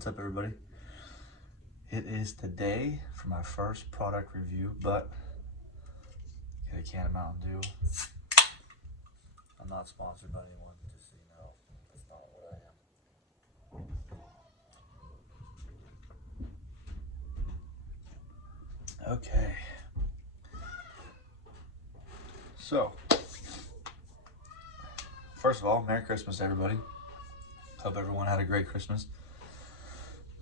What's up, everybody? It is today for my first product review, but get a can of Mountain Dew. I'm not sponsored by anyone, just so you know. That's not what I am. Okay. So, first of all, Merry Christmas, everybody. Hope everyone had a great Christmas.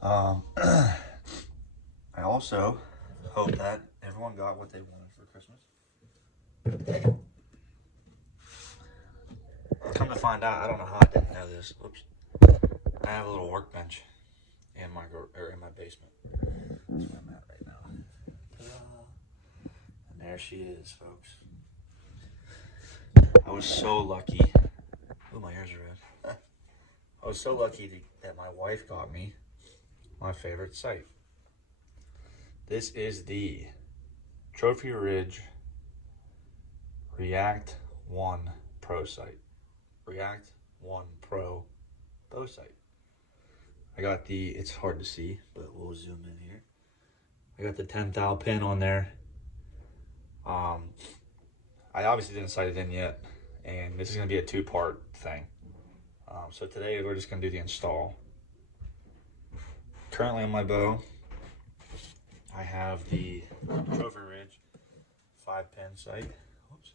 I also hope that everyone got what they wanted for Christmas. Come to find out, I don't know how I didn't know this. Oops. I have a little workbench in my basement. That's where I'm at right now. And there she is, folks. I was so lucky. Oh, my ears are red. I was so lucky that my wife got me my favorite sight. This is the Trophy Ridge React 1 Pro sight. React 1 Pro bow sight. I got the, it's hard to see, but we'll zoom in here. I got the 10 thou pin on there. I obviously didn't sight it in yet, and this is going to be a two-part thing. So today we're just going to do the install. Currently on my bow, I have the Trophy Ridge 5-pin sight. Oops.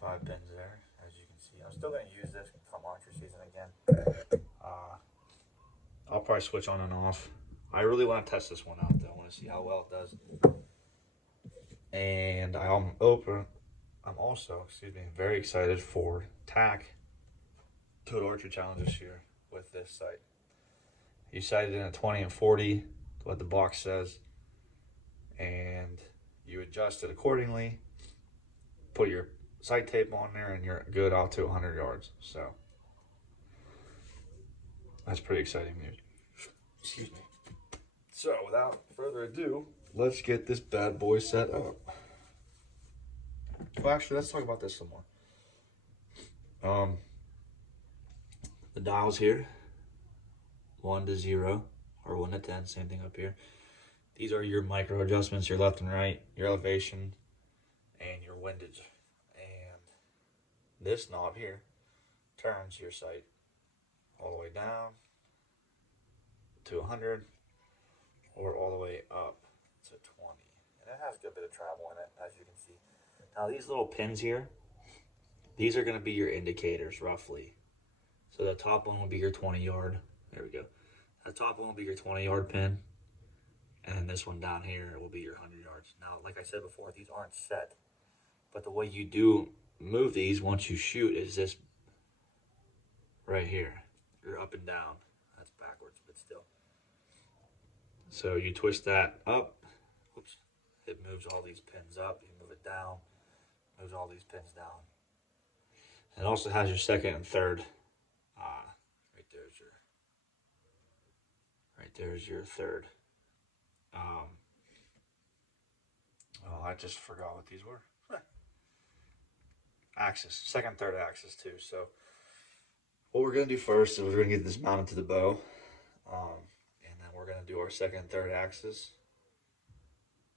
5 pins there, as you can see. I'm still going to use this come archery season again. I'll probably switch on and off. I really want to test this one out, though. I want to see how well it does. And I'm also, very excited for TAC Total Archery Challenge this year with this sight. You sight it in at 20 and 40, what the box says, and you adjust it accordingly. Put your sight tape on there, and you're good out to 100 yards. So that's pretty exciting news. Excuse me. So without further ado, let's get this bad boy set up. Well, actually, let's talk about this some more. The dials here, 1 to 0 or 1 to 10, same thing up here. These are your micro adjustments, your left and right, your elevation, and your windage. And this knob here turns your sight all the way down to 100 or all the way up to 20. And it has a good bit of travel in it, as you can see. Now these little pins here, these are going to be your indicators roughly. So the top one will be your 20 yard. There we go. The top one will be your 20 yard pin. And this one down here will be your 100 yards. Now, like I said before, these aren't set. But the way you do move these once you shoot is this right here. You're up and down. That's backwards, but still. So you twist that up. Oops. It moves all these pins up. You move it down. Moves all these pins down. It also has your second and third. Right there's your third. Oh, I just forgot what these were. Axis, second, third axis too. So what we're gonna do first is we're gonna get this mounted to the bow, and then we're gonna do our second, third axis,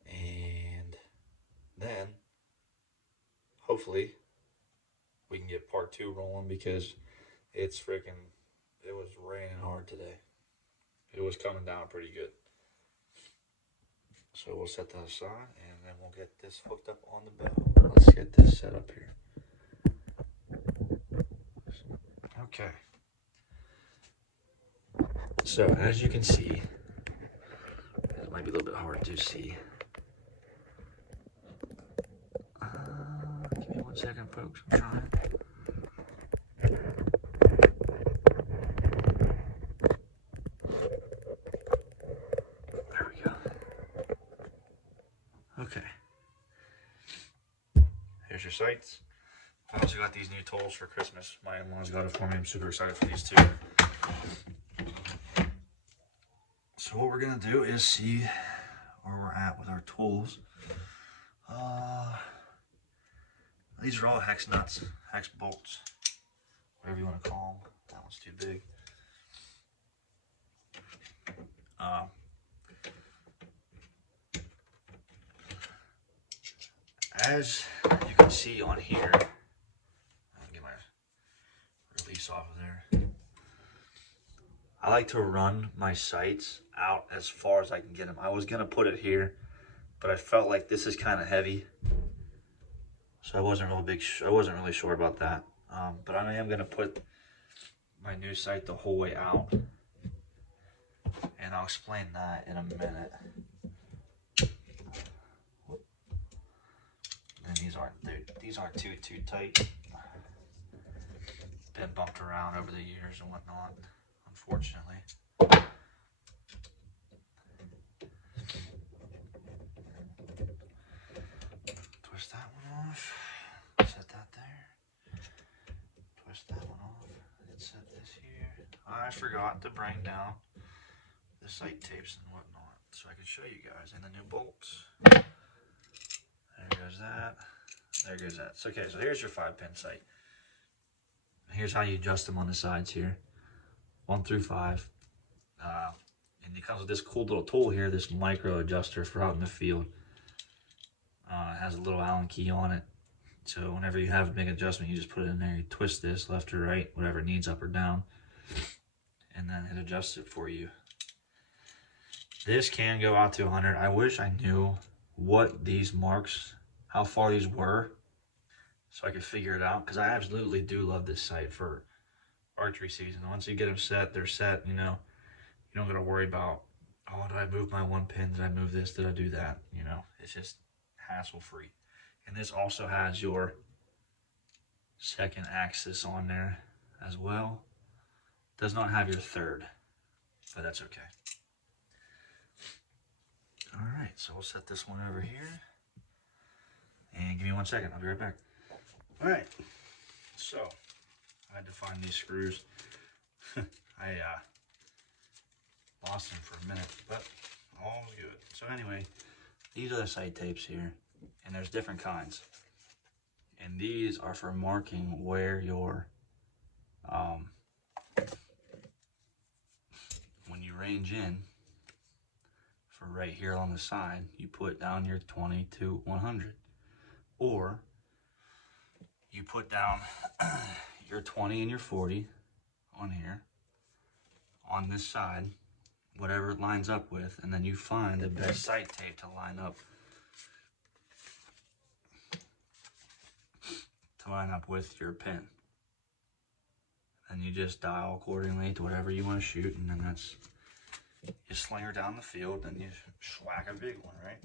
and then hopefully we can get part 2 rolling because it was raining hard today. It was coming down pretty good. So we'll set that aside, and then we'll get this hooked up on the bow. Let's get this set up here. Okay. So as you can see, it might be a little bit hard to see. Give me 1 second, folks. I'm trying. There we go. Okay. Here's your sights. I also got these new tools for Christmas. My in-laws got it for me. I'm super excited for these too. So what we're gonna do is see where we're at with our tools. These are all hex nuts, hex bolts, whatever you want to call them. That one's too big. As you can see on here, I'll get my release off of there. I like to run my sights out as far as I can get them. I was gonna put it here, but I felt like this is kind of heavy, so I wasn't really sure about that. But I am gonna put my new sight the whole way out, and I'll explain that in a minute. And these aren't too tight. Been bumped around over the years and whatnot, unfortunately. Twist that one off. Set that there. Twist that one off. And set this here. I forgot to bring down the sight tapes and whatnot, so I can show you guys. And the new bolts. There goes that. There goes that. So, okay, so here's your 5-pin sight. Here's how you adjust them on the sides here. 1 through 5. And it comes with this cool little tool here, this micro adjuster for out in the field. It has a little Allen key on it. So whenever you have a big adjustment, you just put it in there. You twist this left or right, whatever it needs, up or down. And then it adjusts it for you. This can go out to 100. I wish I knew what these marks, how far these were, so I could figure it out, because I absolutely do love this sight for archery season. Once you get them set, they're set, you know. You don't got to worry about, oh, did I move my 1 pin? Did I move this? Did I do that? You know, it's just hassle-free. And this also has your second axis on there as well. Does not have your third, but that's okay. All right, so we'll set this one over here. And give me 1 second, I'll be right back. All right, so I had to find these screws. I lost them for a minute, but all's good. So anyway, these are the sight tapes here, and there's different kinds. And these are for marking where your, when you range in, for right here on the side, you put down your 20 to 100. Or you put down your 20 and your 40 on here, on this side, whatever it lines up with, and then you find the best sight tape to line up with your pin. And you just dial accordingly to whatever you want to shoot, and then that's, you sling her down the field, and you schwack a big one, right?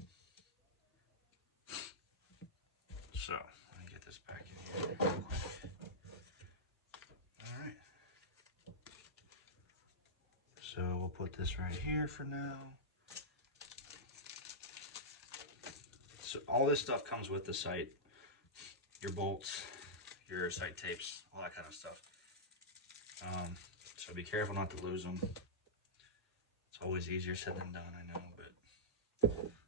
So, let me get this back in here real quick. Alright. So, we'll put this right here for now. So, all this stuff comes with the sight. Your bolts, your sight tapes, all that kind of stuff. So, be careful not to lose them. It's always easier said than done, I know, but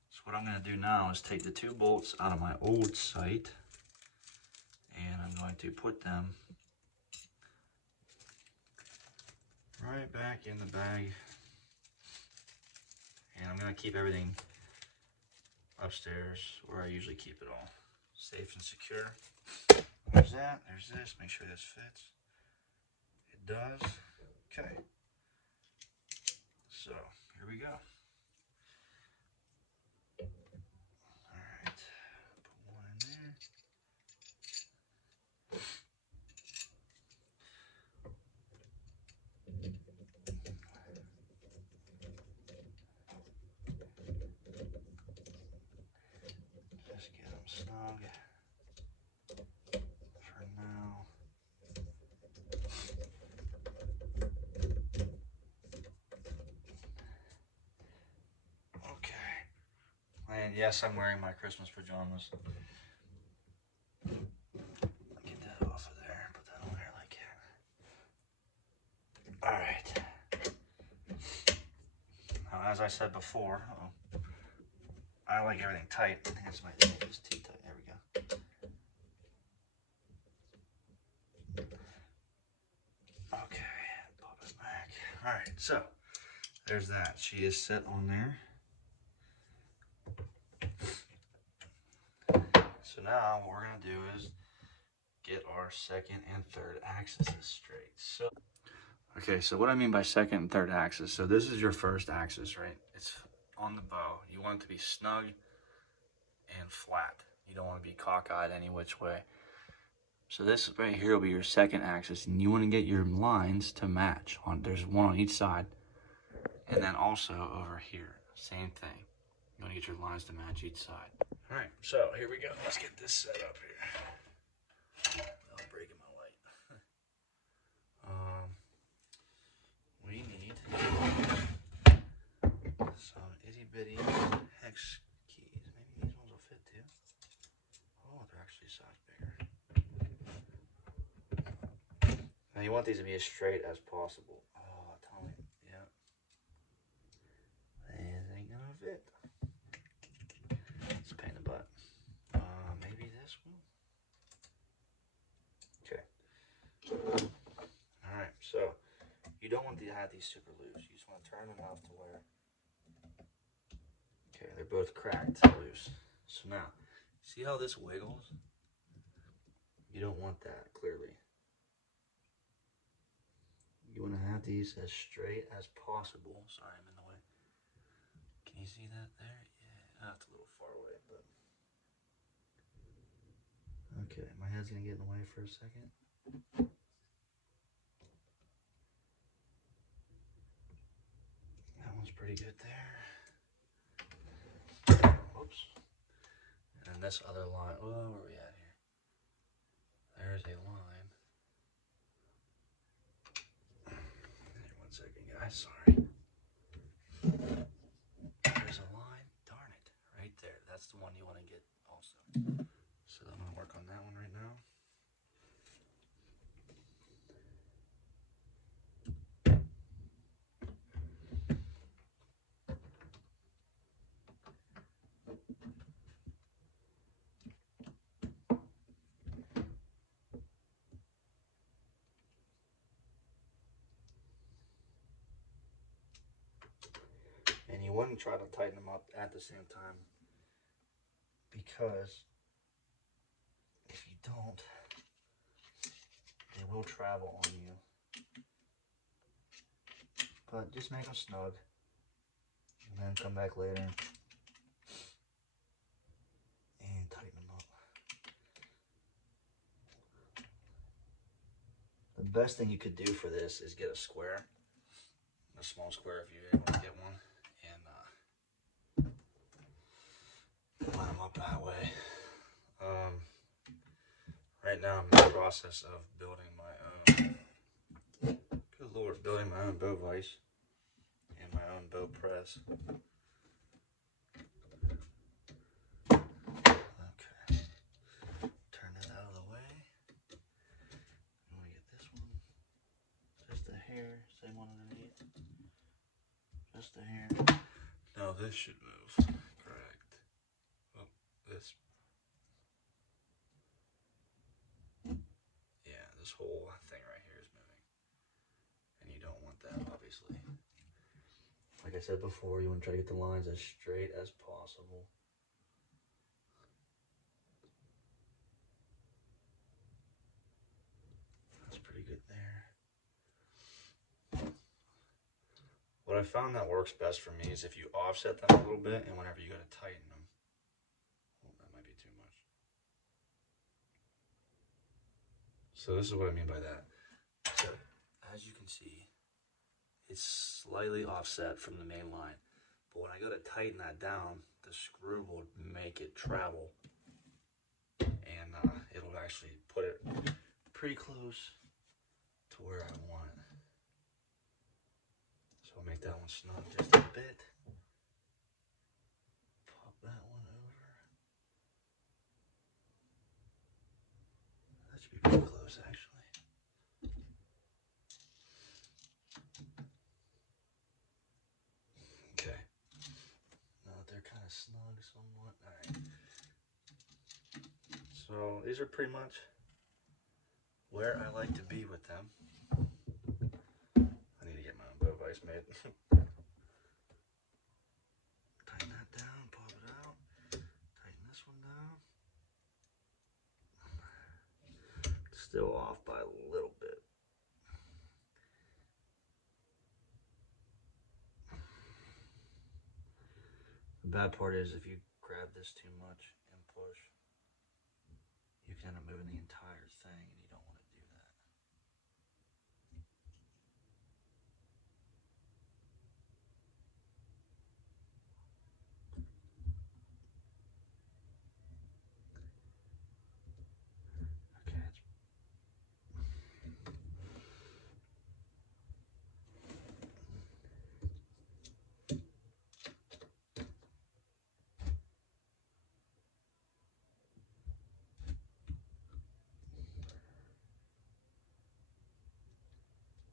so what I'm going to do now is take the 2 bolts out of my old sight, and I'm going to put them right back in the bag, and I'm going to keep everything upstairs where I usually keep it all, safe and secure. There's that, there's this, make sure this fits. It does. Okay. So, here we go. Alright, put one in there. Just get them snug for now. And yes, I'm wearing my Christmas pajamas. Get that off of there, put that on there like that. Alright. Now, as I said before, I like everything tight. I think that's my thing, it's too tight. There we go. Okay, pop it back. Alright, so there's that. She is set on there. So now what we're gonna do is get our second and third axes straight. So, okay, so what I mean by second and third axis, so this is your first axis, right? It's on the bow. You want it to be snug and flat. You don't want to be cockeyed any which way. So this right here will be your second axis, and you want to get your lines to match. There's one on each side, and then also over here, same thing. You want to get your lines to match each side. All right, so here we go. Let's get this set up here. I'm breaking my light. We need some itty bitty hex keys. Maybe these ones will fit too. Oh, they're actually a size bigger. Now you want these to be as straight as possible. Oh, tell me, yeah. This ain't gonna fit. It's a pain in the butt. Maybe this one. Okay. All right, so you don't want to have these super loose. You just want to turn them enough to where, okay, they're both cracked loose. So now, see how this wiggles? You don't want that, clearly. You want to have these as straight as possible. Sorry, I'm in the way. Can you see that there? Yeah, that's a little far away, but. Okay, my head's gonna get in the way for a second. That one's pretty good there. Whoops. And then this other line, oh, where are we at here? There's a line. Here, 1 second, guys, sorry. There's a line, darn it, right there. That's the one you want to get also. So I'm gonna work on that one right now. And you want to try to tighten them up at the same time, because if you don't, they will travel on you. But just make them snug, and then come back later and tighten them up. The best thing you could do for this is get a square, a small square if you're able to get one, and line them up that way. Right now I'm in the process of building my own, good lord, building my own bow vise and my own bow press. Okay, turn that out of the way. I'm gonna get this one, just a hair, same one underneath, just a hair. Now this should move, correct. Oh, this. Yeah, this whole thing right here is moving. And you don't want that, obviously. Like I said before, you want to try to get the lines as straight as possible. That's pretty good there. What I found that works best for me is if you offset them a little bit, and whenever you go to tighten them. Oh, that might be too much. So this is what I mean by that. So, as you can see, it's slightly offset from the main line. But when I go to tighten that down, the screw will make it travel. And it'll actually put it pretty close to where I want it. So I'll make that one snug just a bit. Pop that one over. That should be pretty close, actually. Okay. Now that they're kind of snug somewhat. All right. So these are pretty much where I like to be with them. I need to get my own bow vise made. still off by a little bit. The bad part is if you grab this too much and push, you can end up moving the entire thing, and you don't want to do that.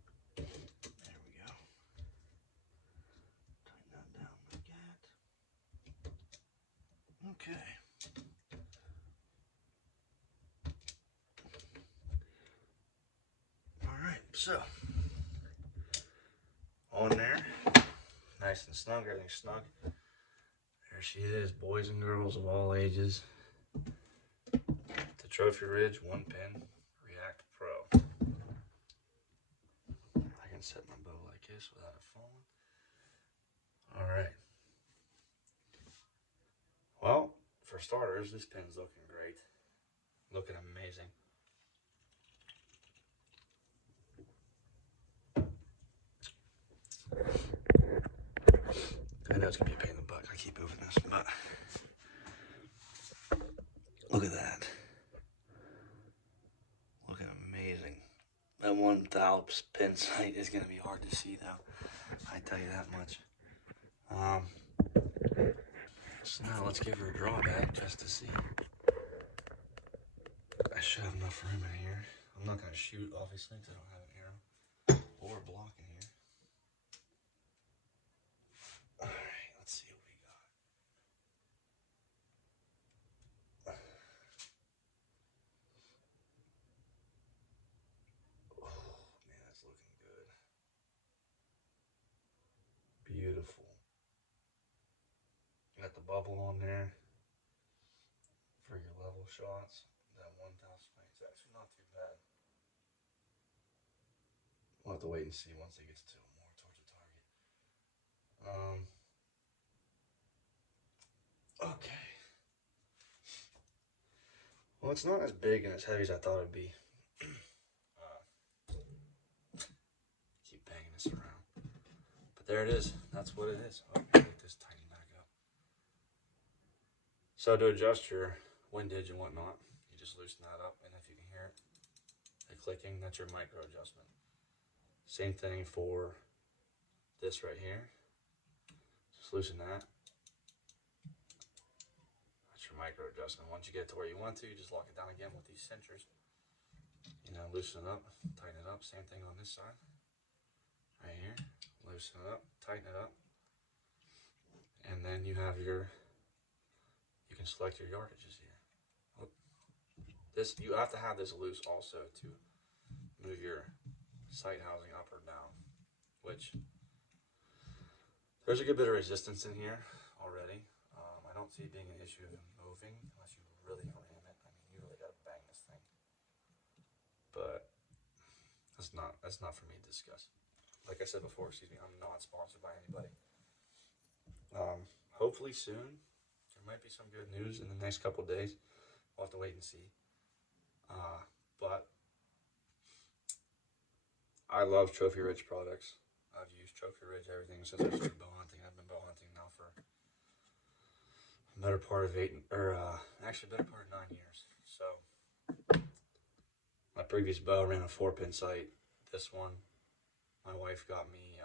Okay, there we go. Tighten that down like that. Okay. Alright, so on there, nice and snug, everything's snug. There she is, boys and girls of all ages. The Trophy Ridge 1-pin React Pro. I can set my bow like this without it falling. Alright. Well, for starters, this pin's looking great. Looking amazing. I know it's gonna be a pain in the butt. I keep moving this, but look at that. Looking amazing. That 1,000 pin sight is gonna be hard to see though. I tell you that much. So now let's give her a drawback just to see. I should have enough room in here. I'm not gonna shoot obviously because I don't have an arrow or a block in here. Alright, let's see what we got. Oh man, that's looking good. Beautiful. Got the bubble on there for your level shots. That 1,000 is actually not too bad. We'll have to wait and see once it gets to more towards the target. Okay. Well, it's not as big and as heavy as I thought it'd be. Keep banging this around. But there it is. That's what it is. Oh, get this tighten back up. So to adjust your windage and whatnot, you just loosen that up, and if you can hear it, the clicking, that's your micro adjustment. Same thing for this right here. Just loosen that. That's your micro adjustment. Once you get to where you want to, you just lock it down again with these cinchers. You know, loosen it up, tighten it up. Same thing on this side. Right here. Loosen it up, tighten it up. And then you have your, you can select your yardages here. This, you have to have this loose also to move your sight housing up or down, which there's a good bit of resistance in here already. I don't see it being an issue of moving unless you really ram it. I mean, you really gotta bang this thing. But that's not for me to discuss. Like I said before, excuse me, I'm not sponsored by anybody. Hopefully soon, there might be some good news in the next couple of days. We'll have to wait and see. But I love Trophy Ridge products. I've used Trophy Ridge everything since I started bow hunting. I've been bow hunting now for a better part of 9 years. So my previous bow ran a 4-pin sight. This one, my wife got me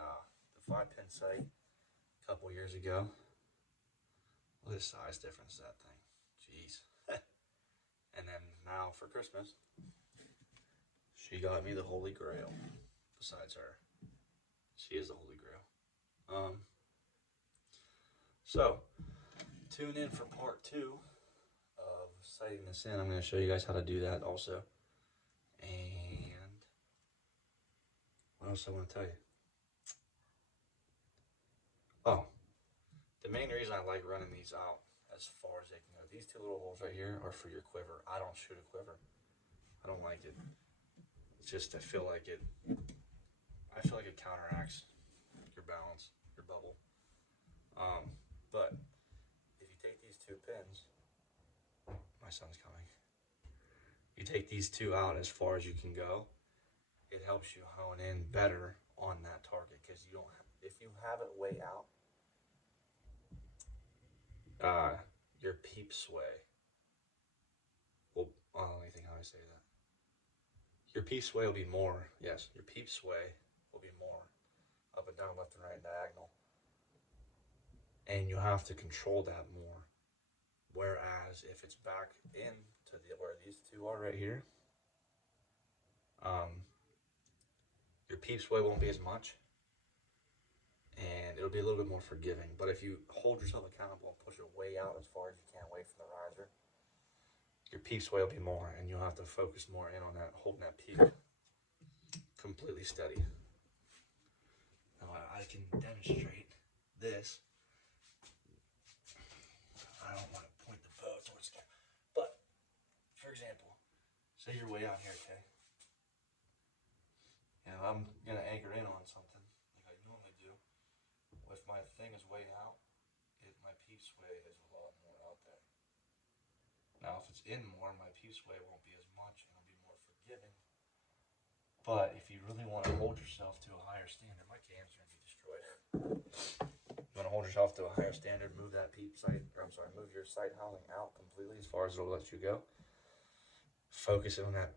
the 5-pin sight a couple years ago. Look at the size difference of that thing. Jeez. And then now for Christmas, she got me the Holy Grail. Besides her, she is the Holy Grail. So tune in for part 2 of sighting this in. I'm going to show you guys how to do that also. And what else I want to tell you? Oh, the main reason I like running these out as far as they can go, these 2 little holes right here are for your quiver. I don't shoot a quiver. I don't like it. It's just I feel like it counteracts your balance, your bubble. But if you take these two pins, my son's coming. You take these two out as far as you can go. It helps you hone in better on that target because you don't. If you have it way out, your peep sway. Well, let me think how I say that. Your peep sway will be more. Yes, your peep sway will be more up and down, left and right, diagonal, and you have to control that more. Whereas if it's back into where these two are right here, your peep sway won't be as much, and it'll be a little bit more forgiving. But if you hold yourself accountable and push it way out as far as you can away from the riser, your peep sway will be more, and you'll have to focus more in on that, holding that peep completely steady. Now I can demonstrate this. I don't want to point the bow towards the camera, but for example, say you're way out here, okay? And I'm gonna anchor in on something like I normally do. If my thing is way out, my peep sway is a lot more out there. Now, if it's in more, my peep sway won't be as much, and it'll be more forgiving. But if you really want to hold yourself to a higher standard, my cam's gonna be destroyed. You want to hold yourself to a higher standard, move that peep sight, move your sight housing out completely as far as it'll let you go. Focus on that,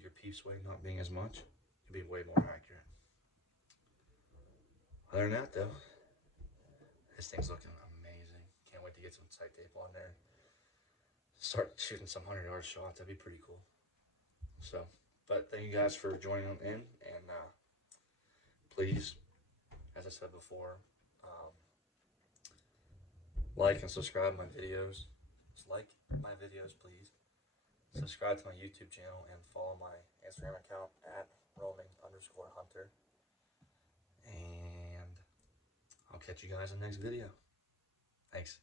your peep sway not being as much. You'll be way more accurate. Other than that, though, this thing's looking amazing. Can't wait to get some sight tape on there. Start shooting some 100-yard shots. That'd be pretty cool. So, but thank you guys for joining in, and please, as I said before, like and subscribe my videos. Just like my videos, please. Subscribe to my YouTube channel and follow my Instagram account at roaming_hunter. And I'll catch you guys in the next video. Thanks.